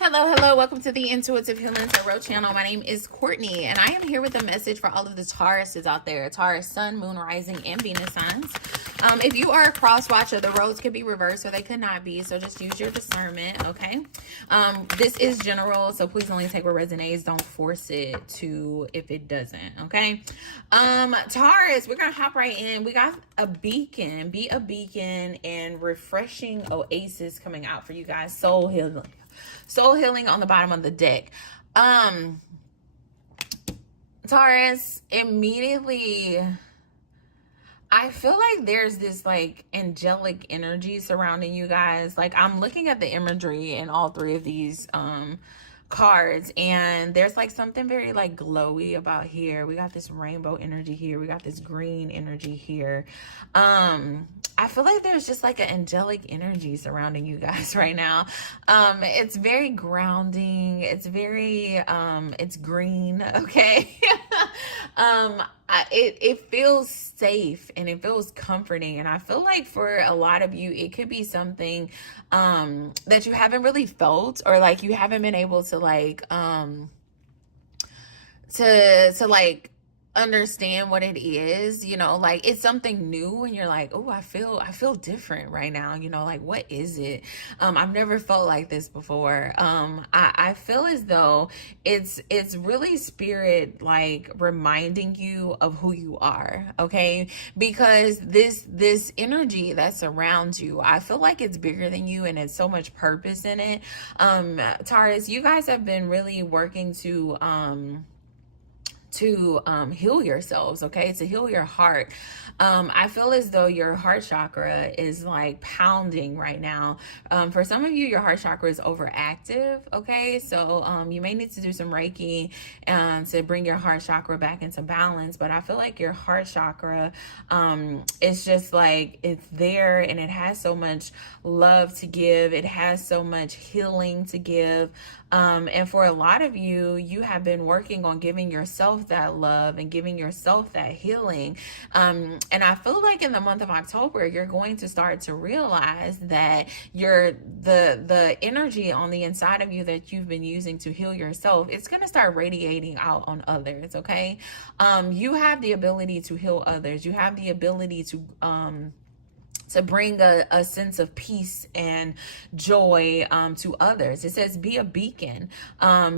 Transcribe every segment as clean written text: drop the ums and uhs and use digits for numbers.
Hello, welcome to the Intuitive Healing Tarot channel. My name is Courtney, and I am here with a message for all of the Tauruses out there. Taurus, Sun, Moon, Rising, and Venus signs. If you are a cross watcher, the roles could be reversed or they could not be, so just use your discernment, okay? This is general, so please only take what resonates. Don't force it to if it doesn't, okay? Taurus, we're going to hop right in. We got a beacon. Be a beacon and refreshing oasis coming out for you guys. Soul healing on the bottom of the deck. Taurus, immediately I feel like there's this like angelic energy surrounding you guys. Like I'm looking at the imagery in all three of these cards, and there's like something very like glowy about here. We got this rainbow energy here, we got this green energy here. I feel like there's just like an angelic energy surrounding you guys right now. It's very grounding. It's very it's green, okay? It feels safe and it feels comforting, and I feel like for a lot of you it could be something that you haven't really felt, or like you haven't been able to like to like understand what it is, you know, like it's something new and you're like, oh, I feel different right now, you know, like what is it? I've never felt like this before. I feel as though it's really spirit like reminding you of who you are, okay? Because this energy that surrounds you, I feel like it's bigger than you and it's so much purpose in it. Taurus, you guys have been really working to heal yourselves, okay, to heal your heart. I feel as though your heart chakra is like pounding right now. For some of you, your heart chakra is overactive, okay, so you may need to do some Reiki to bring your heart chakra back into balance. But I feel like your heart chakra is just like, it's there and it has so much love to give, it has so much healing to give. And for a lot of you, you have been working on giving yourself that love and giving yourself that healing. And I feel like in the month of October, you're going to start to realize that the energy on the inside of you that you've been using to heal yourself, it's going to start radiating out on others, okay? You have the ability to heal others. You have the ability to bring a sense of peace and joy to others. It says be a beacon,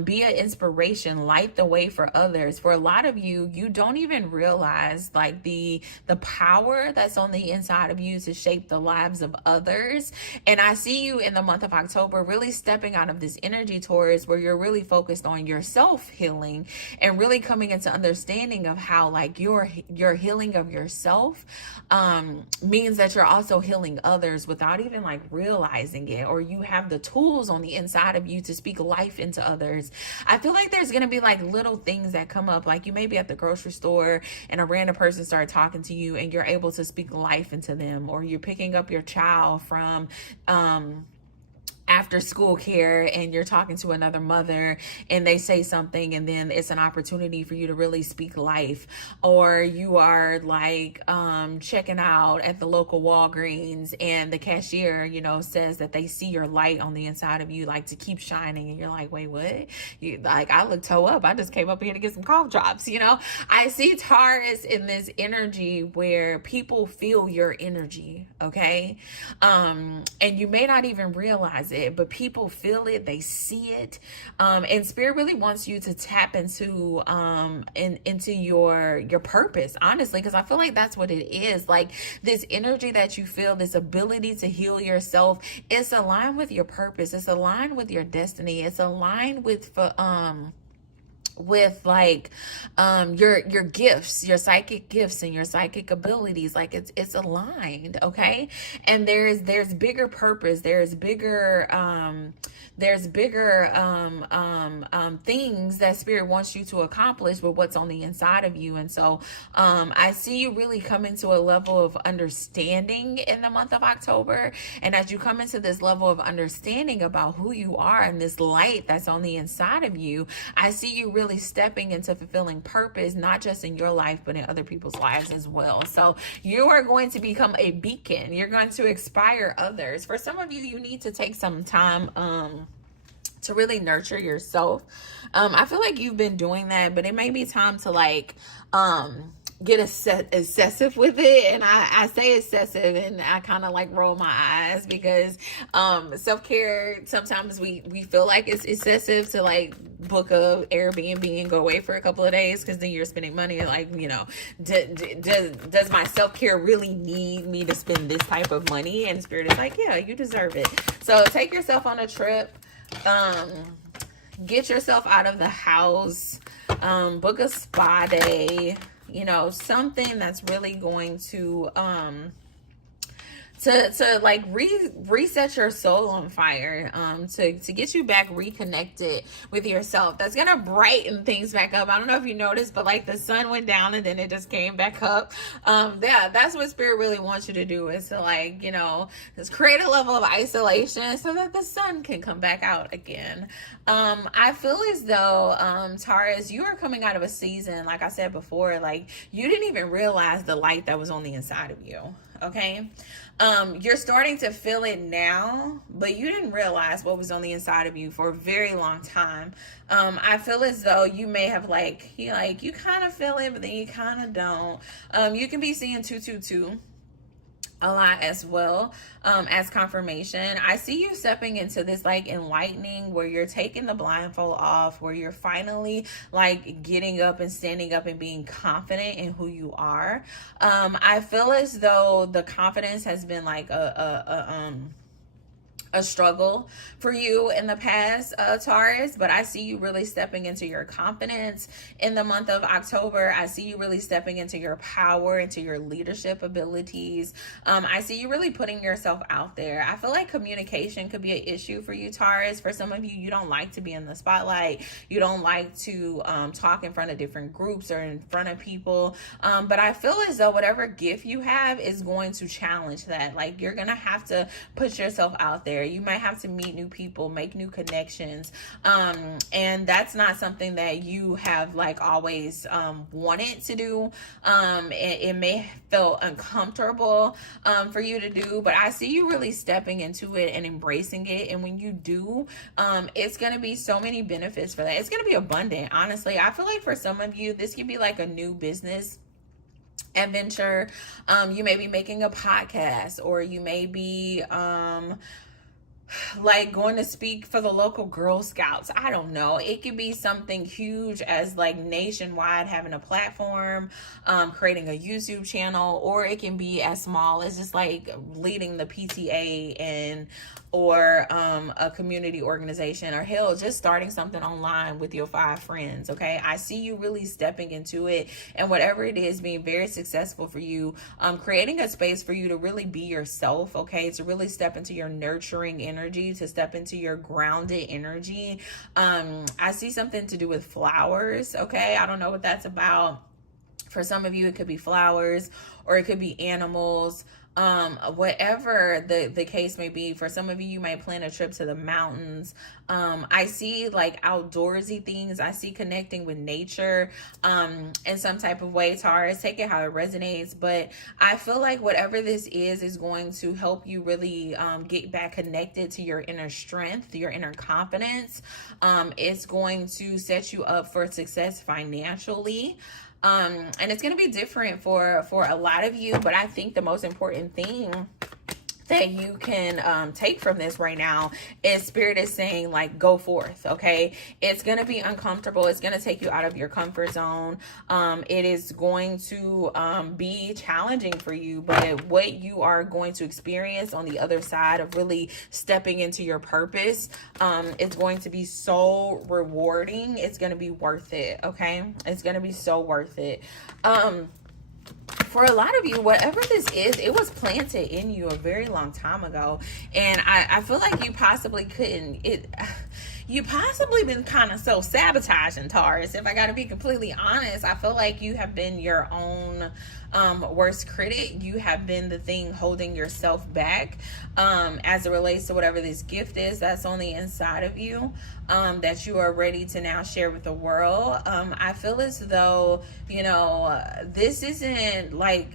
be an inspiration, light the way for others. For a lot of you, you don't even realize like the power that's on the inside of you to shape the lives of others. And I see you in the month of October really stepping out of this energy, Taurus, where you're really focused on your self healing and really coming into understanding of how like your healing of yourself means that you're also healing others without even like realizing it, or you have the tools on the inside of you to speak life into others. I feel like there's gonna be like little things that come up, like you may be at the grocery store and a random person started talking to you and you're able to speak life into them, or you're picking up your child from after school care and you're talking to another mother and they say something and then it's an opportunity for you to really speak life. Or you are like checking out at the local Walgreens and the cashier, you know, says that they see your light on the inside of you, like to keep shining, and you're like, wait, what? You like, I look toe up, I just came up here to get some cough drops, you know? I see Taurus in this energy where people feel your energy, okay? And you may not even realize it, but people feel it, they see it, and spirit really wants you to tap into into your purpose, honestly, because I feel like that's what it is. Like this energy that you feel, this ability to heal yourself, it's aligned with your purpose, it's aligned with your destiny, it's aligned with like your gifts, your psychic gifts and your psychic abilities. Like it's aligned, okay? And there's bigger purpose, there's bigger things that spirit wants you to accomplish with what's on the inside of you. And so I see you really coming to a level of understanding in the month of October. And as you come into this level of understanding about who you are and this light that's on the inside of you, I see you really stepping into fulfilling purpose, not just in your life, but in other people's lives as well. So you are going to become a beacon. You're going to inspire others. For some of you, you need to take some time to really nurture yourself. I feel like you've been doing that, but it may be time to like get excessive with it. And I say excessive and I kind of like roll my eyes because self-care, sometimes we feel like it's excessive to like book a Airbnb and go away for a couple of days, because then you're spending money like, you know, does my self-care really need me to spend this type of money? And Spirit is like, yeah, you deserve it. So take yourself on a trip, get yourself out of the house, book a spa day, you know, something that's really going to like reset your soul on fire, to get you back reconnected with yourself. That's gonna brighten things back up. I don't know if you noticed, but like the sun went down and then it just came back up. Yeah, that's what Spirit really wants you to do, is to like, you know, just create a level of isolation so that the sun can come back out again. I feel as though, Taurus, you are coming out of a season, like I said before, like you didn't even realize the light that was on the inside of you. Okay. You're starting to feel it now, but you didn't realize what was on the inside of you for a very long time. I feel as though you may have you kind of feel it, but then you kind of don't. You can be seeing 222 a lot as well, as confirmation. I see you stepping into this like enlightening, where you're taking the blindfold off, where you're finally like getting up and standing up and being confident in who you are. I feel as though the confidence has been like a struggle for you in the past, Taurus, but I see you really stepping into your confidence in the month of October. I see you really stepping into your power, into your leadership abilities. I see you really putting yourself out there. I feel like communication could be an issue for you, Taurus. For some of you, you don't like to be in the spotlight. You don't like to talk in front of different groups or in front of people. But I feel as though whatever gift you have is going to challenge that. Like you're going to have to put yourself out there. You might have to meet new people, make new connections. And that's not something that you have like always wanted to do. It may feel uncomfortable for you to do, but I see you really stepping into it and embracing it. And when you do, it's going to be so many benefits for that. It's going to be abundant. Honestly, I feel like for some of you, this could be like a new business adventure. You may be making a podcast, or you may be like going to speak for the local Girl Scouts. I don't know. It could be something huge as like nationwide, having a platform, creating a YouTube channel, or it can be as small as just like leading the PTA and or a community organization, or hell, just starting something online with your 5 friends. Okay, I see you really stepping into it, and whatever it is, being very successful for you, creating a space for you to really be yourself. Okay, to really step into your nurturing energy, to step into your grounded energy. I see something to do with flowers. Okay, I don't know what that's about. For some of you, it could be flowers, or it could be animals. Whatever the case may be. For some of you, you might plan a trip to the mountains. I see like outdoorsy things. I see connecting with nature in some type of way, Taurus. Take it how it resonates, but I feel like whatever this is going to help you really get back connected to your inner strength, your inner confidence. It's going to set you up for success financially. And it's going to be different for a lot of you, but I think the most important thing that you can take from this right now is Spirit is saying like, go forth. Okay, it's going to be uncomfortable. It's going to take you out of your comfort zone. It is going to be challenging for you, but what you are going to experience on the other side of really stepping into your purpose, it's going to be so rewarding. It's going to be worth it. Okay, it's going to be so worth it. For a lot of you, whatever this is, it was planted in you a very long time ago. And I feel like you possibly you possibly been kind of self-sabotaging, Taurus. If I got to be completely honest, I feel like you have been your own worst critic. You have been the thing holding yourself back as it relates to whatever this gift is that's on the inside of you, that you are ready to now share with the world. I feel as though, you know, this isn't like,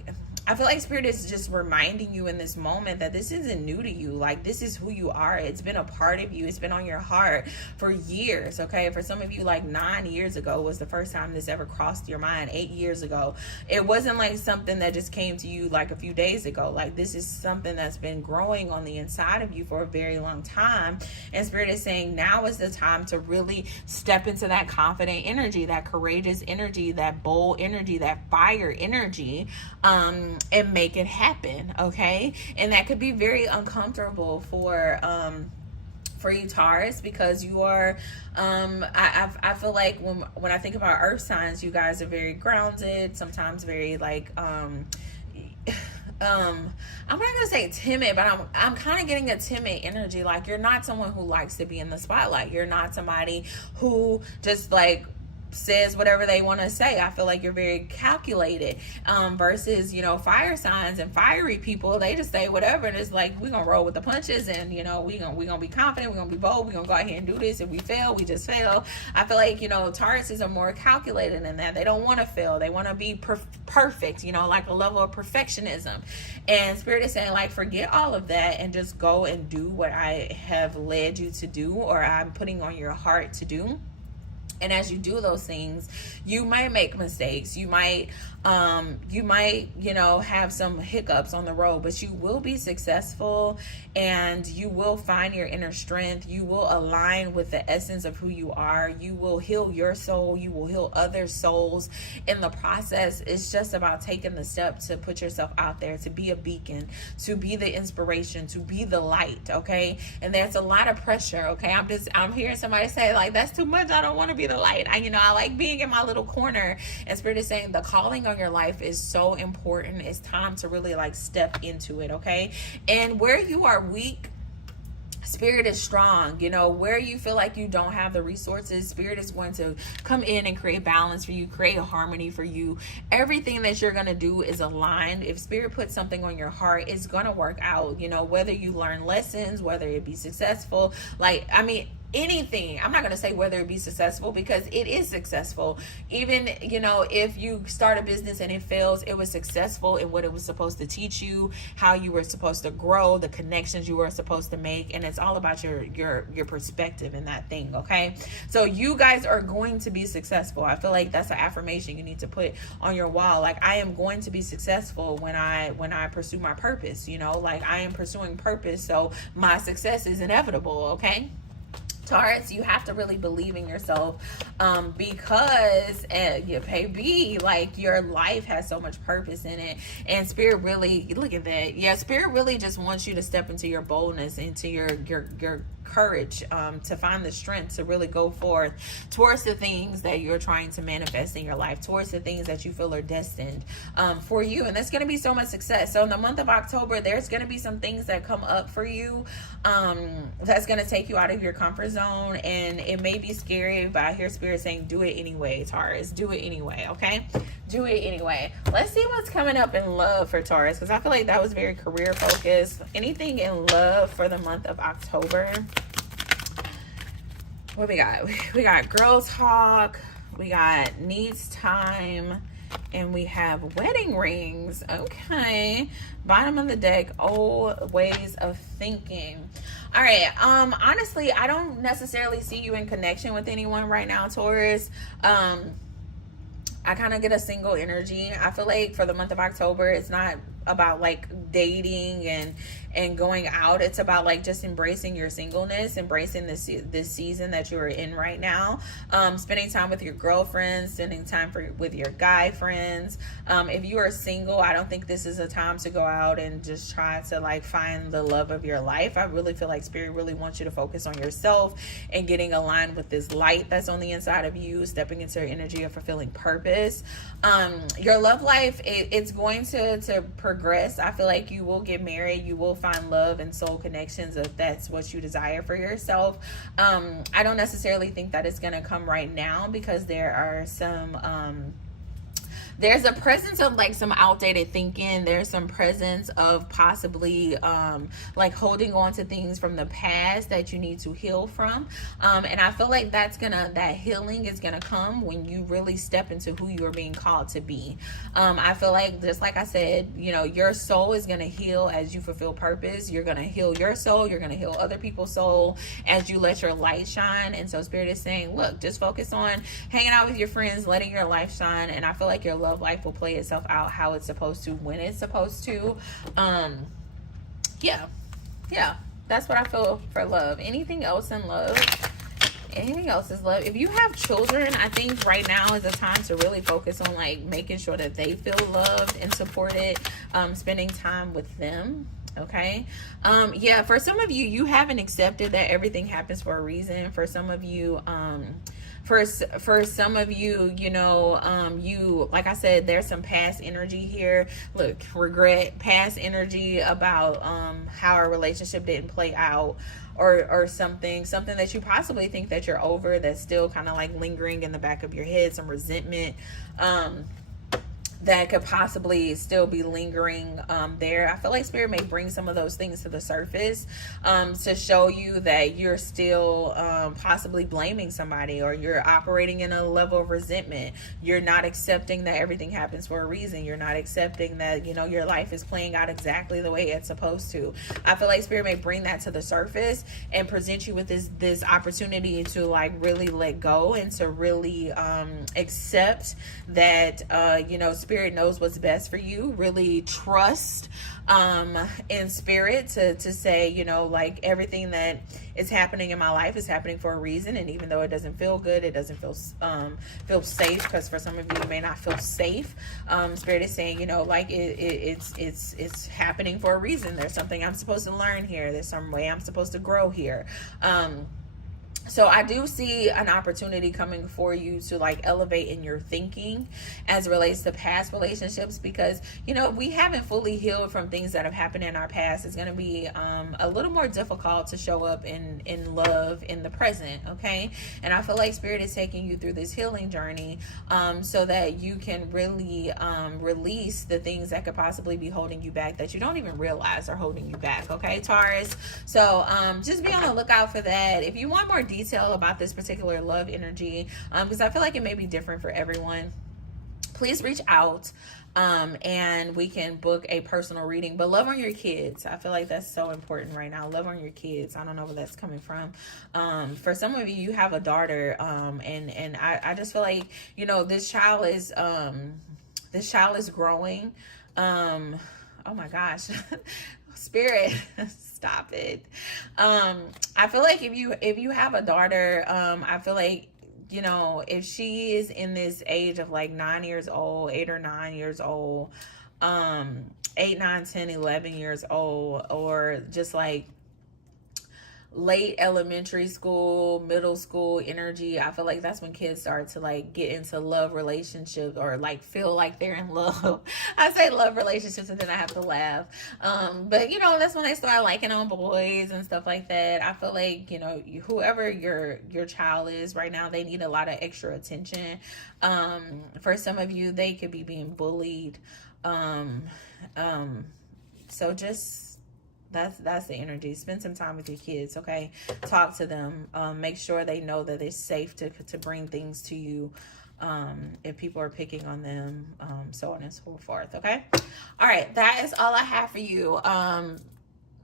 I feel like Spirit is just reminding you in this moment that this isn't new to you. Like, this is who you are. It's been a part of you. It's been on your heart for years, okay? For some of you, like 9 years ago was the first time this ever crossed your mind. 8 years ago. It wasn't like something that just came to you like a few days ago. Like, this is something that's been growing on the inside of you for a very long time. And Spirit is saying now is the time to really step into that confident energy, that courageous energy, that bold energy, that fire energy, and make it happen, okay? And that could be very uncomfortable for you, Taurus, because you are I feel like when I think about earth signs, you guys are very grounded, sometimes very like I'm not gonna say timid, but I'm kind of getting a timid energy. Like, you're not someone who likes to be in the spotlight. You're not somebody who just like says whatever they want to say. I feel like you're very calculated, versus, you know, fire signs and fiery people, they just say whatever, and it's like, we're gonna roll with the punches, and you know, we're gonna be confident, we're gonna be bold, we're gonna go out here and do this. If we fail, we just fail. I feel like, you know, Tauruses are more calculated than that. They don't want to fail. They want to be perfect, you know, like a level of perfectionism. And Spirit is saying, like, forget all of that and just go and do what I have led you to do, or I'm putting on your heart to do. And as you do those things, you might make mistakes. You might, you know, have some hiccups on the road, but you will be successful, and you will find your inner strength. You will align with the essence of who you are. You will heal your soul. You will heal other souls in the process. It's just about taking the step to put yourself out there, to be a beacon, to be the inspiration, to be the light, okay? And there's a lot of pressure, okay? I'm hearing somebody say, like, that's too much. I don't want to be the light. I like being in my little corner. And Spirit is saying the calling on your life is so important. It's time to really like step into it, okay? And where you are weak, Spirit is strong. You know, where you feel like you don't have the resources, Spirit is going to come in and create balance for you, create a harmony for you. Everything that you're going to do is aligned. If Spirit puts something on your heart, it's going to work out. You know, whether you learn lessons, whether it be successful, anything. I'm not going to say whether it be successful, because it is successful. Even, you know, if you start a business and it fails, it was successful in what it was supposed to teach you, how you were supposed to grow, the connections you were supposed to make. And it's all about your perspective in that thing, okay? So you guys are going to be successful. I feel like that's an affirmation you need to put on your wall. Like, I am going to be successful when I pursue my purpose, you know, like I am pursuing purpose. So my success is inevitable, okay? Taurus, you have to really believe in yourself, because baby, like, your life has so much purpose in it. And Spirit really, look at that. Yeah, Spirit really just wants you to step into your boldness, into your courage, to find the strength to really go forth towards the things that you're trying to manifest in your life, towards the things that you feel are destined for you. And there's going to be so much success. So in the month of October, there's going to be some things that come up for you that's going to take you out of your comfort zone. And it may be scary, but I hear Spirit saying, do it anyway, Taurus. Do it anyway, okay? Do it anyway. Let's see what's coming up in love for Taurus, because I feel like that was very career focused. Anything in love for the month of October? What we got? We got girl talk, we got needs time, and we have wedding rings. Okay. Bottom of the deck, old ways of thinking. All right. Honestly, I don't necessarily see you in connection with anyone right now, Taurus. I kind of get a single energy. I feel like for the month of October, it's not about like dating and going out. It's about like just embracing your singleness, embracing this season that you're in right now, spending time with your girlfriends, spending time with your guy friends. If you are single, I don't think this is a time to go out and just try to like find the love of your life. I really feel like Spirit really wants you to focus on yourself and getting aligned with this light that's on the inside of you, stepping into your energy of fulfilling purpose. Your love life, it's going to progress. I feel like you will get married, you will find love and soul connections if that's what you desire for yourself. I don't necessarily think that it's going to come right now, because there are some there's a presence of like some outdated thinking. There's some presence of possibly like holding on to things from the past that you need to heal from. And I feel like that healing is gonna come when you really step into who you are being called to be. I feel like, just like I said, you know, your soul is gonna heal as you fulfill purpose. You're gonna heal your soul. You're gonna heal other people's soul as you let your light shine. And so Spirit is saying, look, just focus on hanging out with your friends, letting your light shine, and I feel like your love life will play itself out how it's supposed to, when it's supposed to. Yeah, that's what I feel for love. Anything else in love? Anything else is love. If you have children, I think right now is a time to really focus on like making sure that they feel loved and supported, spending time with them. Okay. Yeah, for some of you, you haven't accepted that everything happens for a reason. For some of you, for some of you, you know, you, like I said, there's some past energy here. Look, regret, past energy about how a relationship didn't play out, or something that you possibly think that you're over, that's still kind of like lingering in the back of your head, some resentment that could possibly still be lingering there. I feel like Spirit may bring some of those things to the surface to show you that you're still possibly blaming somebody, or you're operating in a level of resentment. You're not accepting that everything happens for a reason. You're not accepting that, you know, your life is playing out exactly the way it's supposed to. I feel like Spirit may bring that to the surface and present you with this opportunity to like really let go and to really accept that you know, Spirit knows what's best for you. Really trust in Spirit to say, you know, like, everything that is happening in my life is happening for a reason. And even though it doesn't feel good, it doesn't feel safe, because for some of you, you may not feel safe. Spirit is saying, you know, like, it's happening for a reason. There's something I'm supposed to learn here. There's some way I'm supposed to grow here. So I do see an opportunity coming for you to like elevate in your thinking as it relates to past relationships, because, you know, we haven't fully healed from things that have happened in our past. It's going to be a little more difficult to show up in love in the present. Okay. And I feel like Spirit is taking you through this healing journey so that you can really release the things that could possibly be holding you back, that you don't even realize are holding you back. Okay, Taurus. So just be on the lookout for that. If you want more detail about this particular love energy, because I feel like it may be different for everyone, please reach out and we can book a personal reading. But love on your kids. I feel like that's so important right now. Love on your kids. I don't know where that's coming from. For some of you, you have a daughter, and I just feel like, you know, this child is growing. Oh my gosh. Spirit, stop it. I feel like if you have a daughter, I feel like, you know, if she is in this age of like 9 years old, 8 or 9 years old, 8, 9, 10, 11 years old, or just like late elementary school, middle school energy, I feel like that's when kids start to like get into love relationships, or like feel like they're in love. I say love relationships and then I have to laugh. But you know, that's when they start liking on boys and stuff like that. I feel like, you know, whoever your child is right now, they need a lot of extra attention. For some of you, they could be being bullied. So just, that's the energy. Spend some time with your kids. Okay, talk to them. Make sure they know that it's safe to bring things to you if people are picking on them, so on and so forth. Okay, all right, that is all I have for you.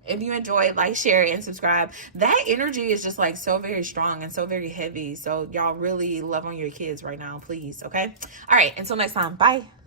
If you enjoyed, like, share, and subscribe. That energy is just like so very strong and so very heavy. So y'all really love on your kids right now, please. Okay, all right, until next time, bye.